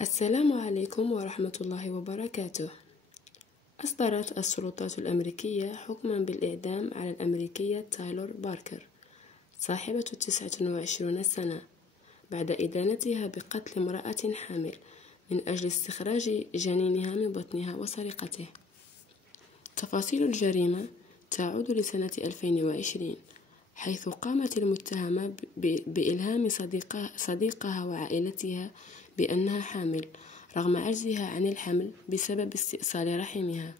السلام عليكم ورحمة الله وبركاته. أصدرت السلطات الأمريكية حكما بالإعدام على الأمريكية تايلور باركر صاحبة 29 سنة بعد إدانتها بقتل امرأة حامل من أجل استخراج جنينها من بطنها وسرقته. تفاصيل الجريمة تعود لسنة 2020، حيث قامت المتهمة بإلهام صديقها وعائلتها بأنها حامل رغم عجزها عن الحمل بسبب استئصال رحمها،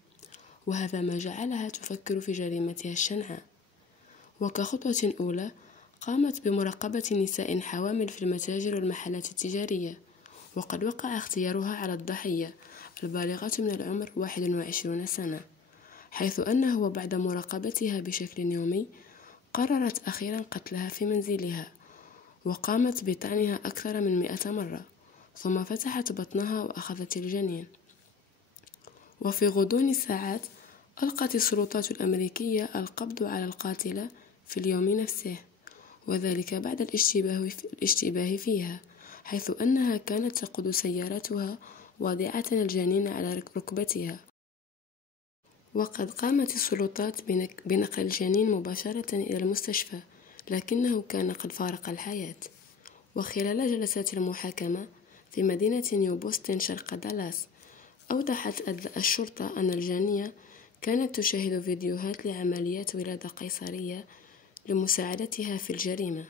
وهذا ما جعلها تفكر في جريمتها الشنعاء. وكخطوة أولى قامت بمراقبة نساء حوامل في المتاجر والمحلات التجارية، وقد وقع اختيارها على الضحية البالغة من العمر 21 سنة، حيث أنه وبعد مراقبتها بشكل يومي قررت أخيرا قتلها في منزلها، وقامت بطعنها أكثر من 100 مرة، ثم فتحت بطنها وأخذت الجنين. وفي غضون الساعات ألقت السلطات الأمريكية القبض على القاتلة في اليوم نفسه، وذلك بعد الاشتباه فيها، حيث أنها كانت تقود سيارتها واضعة الجنين على ركبتها. وقد قامت السلطات بنقل الجنين مباشرة إلى المستشفى، لكنه كان قد فارق الحياة. وخلال جلسات المحاكمة في مدينة نيو بوستن شرق دالاس، أوضحت الشرطة أن الجانية كانت تشاهد فيديوهات لعمليات ولادة قيصرية لمساعدتها في الجريمة.